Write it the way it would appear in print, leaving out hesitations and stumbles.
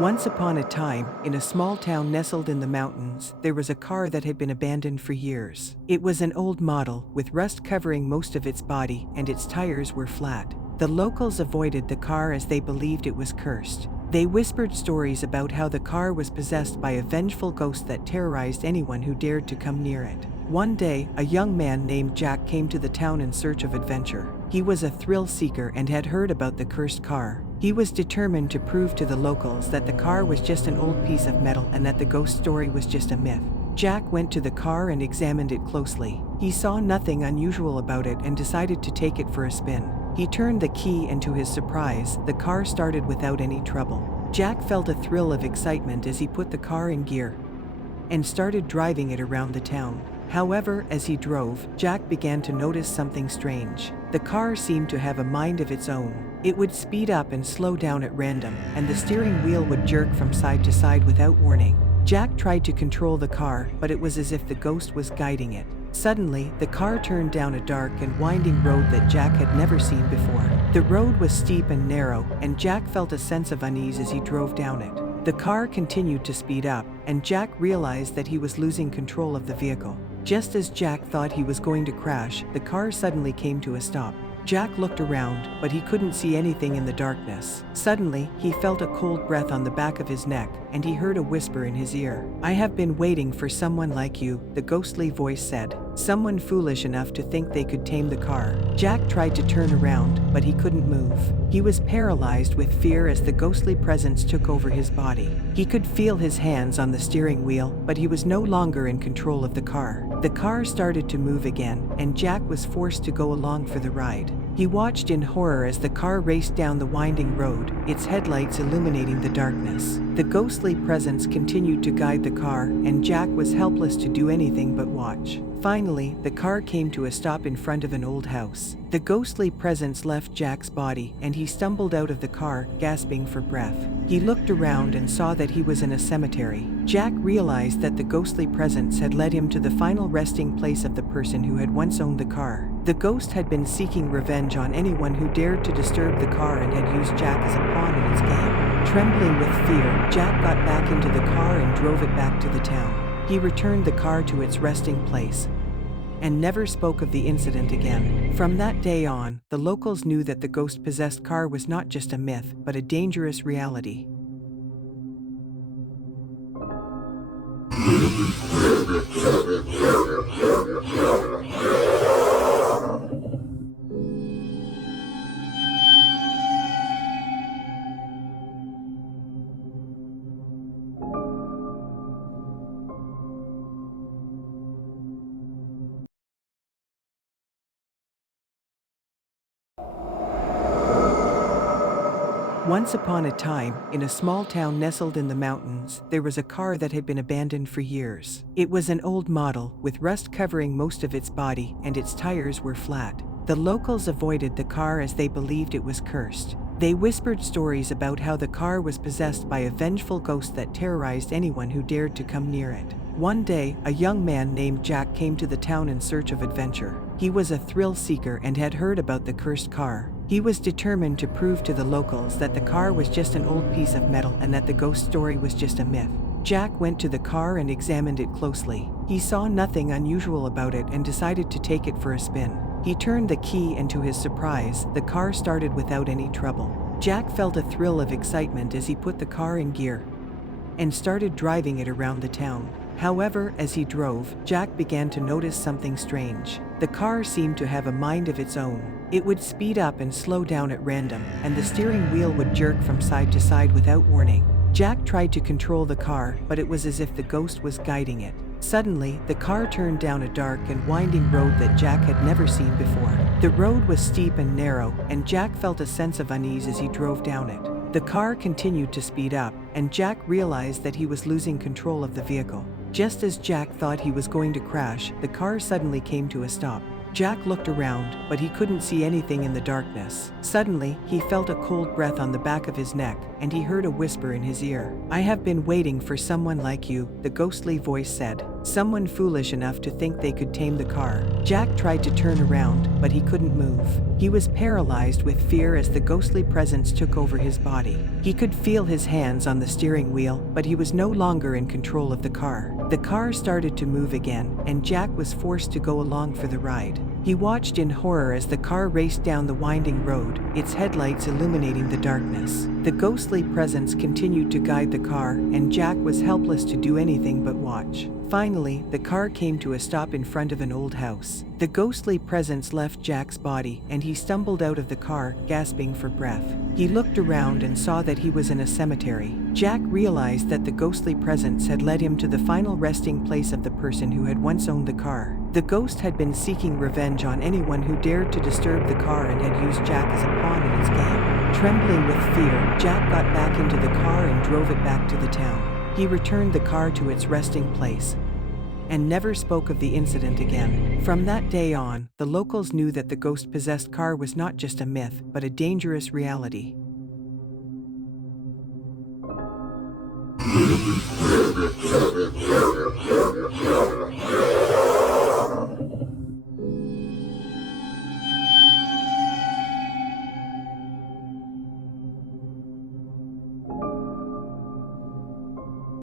Once upon a time, in a small town nestled in the mountains, there was a car that had been abandoned for years. It was an old model, with rust covering most of its body, and its tires were flat. The locals avoided the car as they believed it was cursed. They whispered stories about how the car was possessed by a vengeful ghost that terrorized anyone who dared to come near it. One day, a young man named Jack came to the town in search of adventure. He was a thrill seeker and had heard about the cursed car. He was determined to prove to the locals that the car was just an old piece of metal and that the ghost story was just a myth. Jack went to the car and examined it closely. He saw nothing unusual about it and decided to take it for a spin. He turned the key and to his surprise, the car started without any trouble. Jack felt a thrill of excitement as he put the car in gear and started driving it around the town. However, as he drove, Jack began to notice something strange. The car seemed to have a mind of its own. It would speed up and slow down at random, and the steering wheel would jerk from side to side without warning. Jack tried to control the car, but it was as if the ghost was guiding it. Suddenly, the car turned down a dark and winding road that Jack had never seen before. The road was steep and narrow, and Jack felt a sense of unease as he drove down it. The car continued to speed up, and Jack realized that he was losing control of the vehicle. Just as Jack thought he was going to crash, the car suddenly came to a stop. Jack looked around, but he couldn't see anything in the darkness. Suddenly, he felt a cold breath on the back of his neck, and he heard a whisper in his ear. "I have been waiting for someone like you," the ghostly voice said. "Someone foolish enough to think they could tame the car." Jack tried to turn around, but he couldn't move. He was paralyzed with fear as the ghostly presence took over his body. He could feel his hands on the steering wheel, but he was no longer in control of the car. The car started to move again, and Jack was forced to go along for the ride. He watched in horror as the car raced down the winding road, its headlights illuminating the darkness. The ghostly presence continued to guide the car, and Jack was helpless to do anything but watch. Finally, the car came to a stop in front of an old house. The ghostly presence left Jack's body, and he stumbled out of the car, gasping for breath. He looked around and saw that he was in a cemetery. Jack realized that the ghostly presence had led him to the final resting place of the person who had once owned the car. The ghost had been seeking revenge on anyone who dared to disturb the car and had used Jack as a pawn in its game. Trembling with fear, Jack got back into the car and drove it back to the town. He returned the car to its resting place and never spoke of the incident again. From that day on, the locals knew that the ghost-possessed car was not just a myth, but a dangerous reality. Once upon a time, in a small town nestled in the mountains, there was a car that had been abandoned for years. It was an old model, with rust covering most of its body, and its tires were flat. The locals avoided the car as they believed it was cursed. They whispered stories about how the car was possessed by a vengeful ghost that terrorized anyone who dared to come near it. One day, a young man named Jack came to the town in search of adventure. He was a thrill seeker and had heard about the cursed car. He was determined to prove to the locals that the car was just an old piece of metal and that the ghost story was just a myth. Jack went to the car and examined it closely. He saw nothing unusual about it and decided to take it for a spin. He turned the key and to his surprise, the car started without any trouble. Jack felt a thrill of excitement as he put the car in gear and started driving it around the town. However, as he drove, Jack began to notice something strange. The car seemed to have a mind of its own. It would speed up and slow down at random, and the steering wheel would jerk from side to side without warning. Jack tried to control the car, but it was as if the ghost was guiding it. Suddenly, the car turned down a dark and winding road that Jack had never seen before. The road was steep and narrow, and Jack felt a sense of unease as he drove down it. The car continued to speed up, and Jack realized that he was losing control of the vehicle. Just as Jack thought he was going to crash, the car suddenly came to a stop. Jack looked around, but he couldn't see anything in the darkness. Suddenly, he felt a cold breath on the back of his neck, and he heard a whisper in his ear. "I have been waiting for someone like you," the ghostly voice said. "Someone foolish enough to think they could tame the car." Jack tried to turn around, but he couldn't move. He was paralyzed with fear as the ghostly presence took over his body. He could feel his hands on the steering wheel, but he was no longer in control of the car. The car started to move again, and Jack was forced to go along for the ride. He watched in horror as the car raced down the winding road, its headlights illuminating the darkness. The ghostly presence continued to guide the car, and Jack was helpless to do anything but watch. Finally, the car came to a stop in front of an old house. The ghostly presence left Jack's body, and he stumbled out of the car, gasping for breath. He looked around and saw that he was in a cemetery. Jack realized that the ghostly presence had led him to the final resting place of the person who had once owned the car. The ghost had been seeking revenge on anyone who dared to disturb the car and had used Jack as a pawn in its game. Trembling with fear, Jack got back into the car and drove it back to the town. He returned the car to its resting place and never spoke of the incident again. From that day on, the locals knew that the ghost-possessed car was not just a myth, but a dangerous reality.